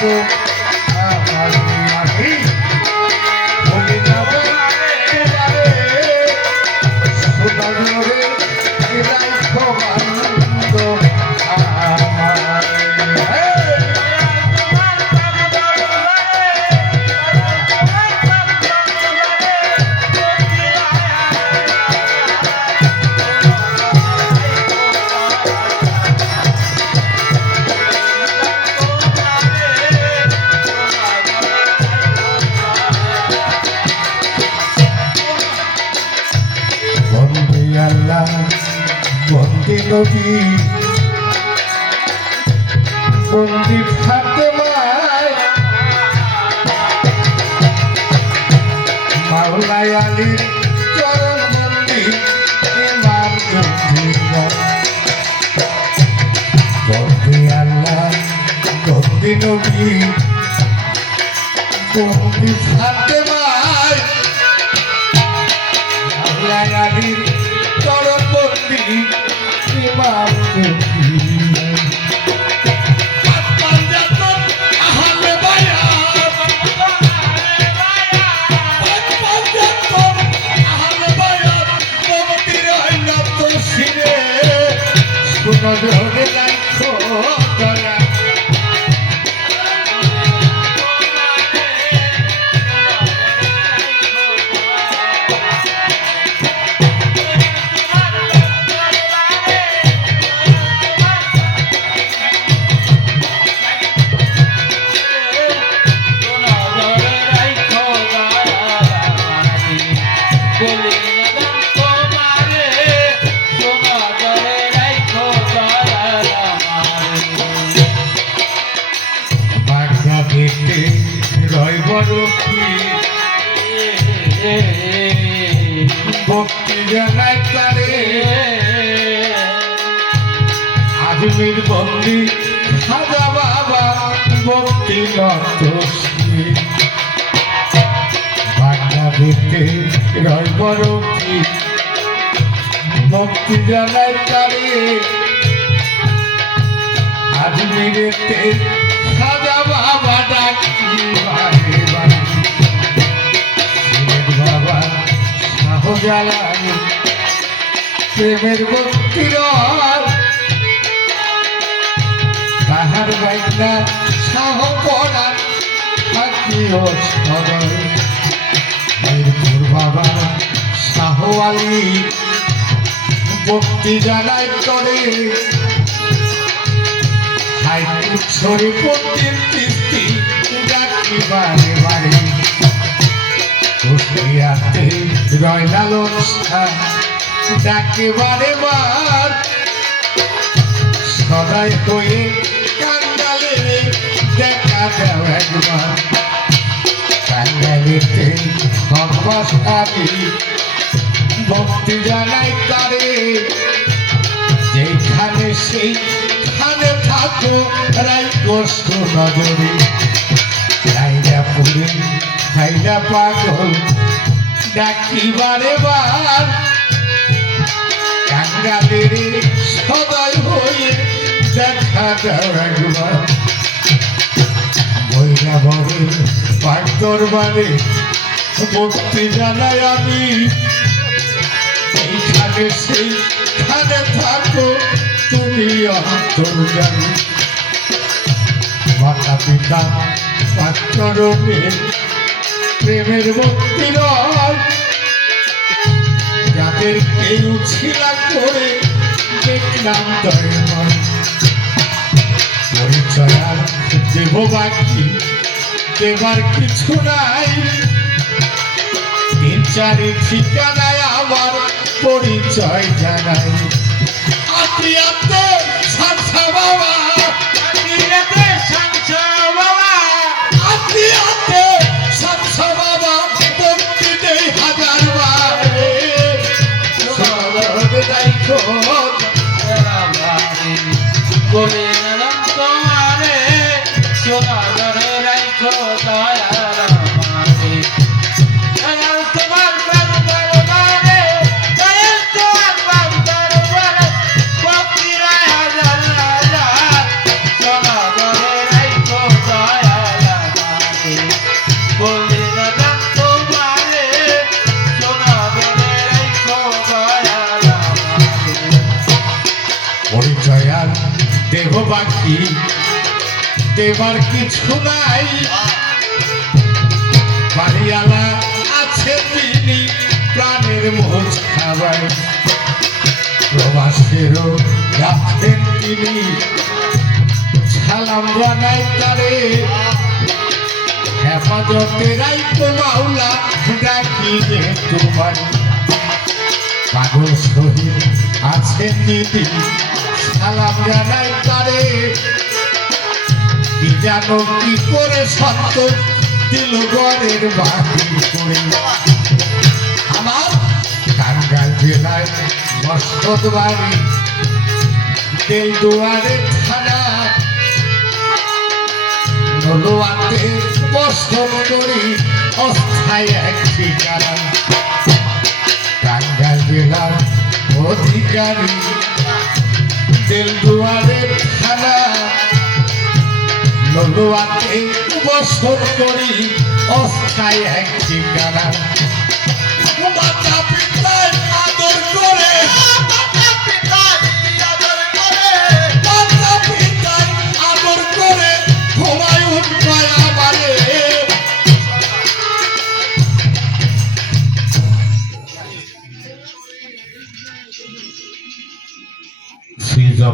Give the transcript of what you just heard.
আমার আমি বলি যাবে সুদাগরে রাখো বন্ধ আমার আল্লাহ বন্দি নবী বন্দি ফাতেমায় মাওলাই আলীর চরণ বন্দি ইমাম বন্দি আল্লাহ বন্দি নবী বন্দি ফাতেমায় মাওলাই আলীর চরণবন্দি ইমাম নজরে রাখো দয়া ভক্তি জানাই তারে আজমির বন্দি খাজা বাবা ভক্তি নতী বাংলা দেখতে রয় বরফি ভক্তি জানাই তারে আজমিরেতে খাজা বাবা ডাকি বারে বারে বাবা শাহজালাল প্রেমের ভক্তির তাহার বাইনা শাহ পড়ার থাকিও সদর মিরপুর বাবা শাহ আলী ভক্তি জানাই করে শরীফুদ্দিন চিশতি ডাকি বারে বারে কুষ্টিয়াতে রয় লালন শাহ ডাকি বারে বার সদাই হয়ে কাঙ্গালে দেখা দেও একবার কাঙ্গালেতে সর্বসারী ভক্তি জানাই তারে যেখানে সেইখানে থাকো রাইকো নজরে রাইরা পুরে খাইলা পাগল ডাকি বারে বার কাঙ্গালের সদাই হয়ে দেখা দাও একবার বইরা বলে পাক দরবারে ভক্তি জানাই আমি এইখানে সেইখানে থাকো তুমি অন্তর্জামী মাতা পিতা পাত্রমের প্রেমের ভক্তি রয় যাদের কেউ ছিলা করে দেখলাম দয়ময় পরিচয় আর দেব বাকি দেবার কিছু নাই তিন চারি ঠিকানায় আমার পরিচয় জানাই আত্মীয়তে সাংসা বাবা আত্মীয়তে সাংসা বাবা আত্মীয়তে সাংসা বাবা ভক্তি দেই হাজার বারে সরবে দেখো রামারে বলে নাম তোমারে সোনা ধরে রাখো দয়া রামারে তোমার বাকি দেবার কিছু নাই বাড়িওয়ালা আছে তিনি প্রাণের মোচ খাবার প্রবাসেরও আছেন তিনি সালাম জানাই তারে হেফাজতেরাই তো মাওলা ডাকি যে তোমার পাগল শহীদ আছেন দিদি সালাম জানাই তারে কি জানো কি করে সত্য দিল ঘরের বাহির করে আমার টাঙ্গাইল জেলায় মসনদ বাড়ি তেলদুয়ারে থানা নলুয়াতে বসত করি অস্থায়ী এক ঠিকানা টাঙ্গাইল জেলার অধিকারী তেলদুয়ারে থানা নলুয়াতে বসত করি অস্থায়ী এক ঠিকানা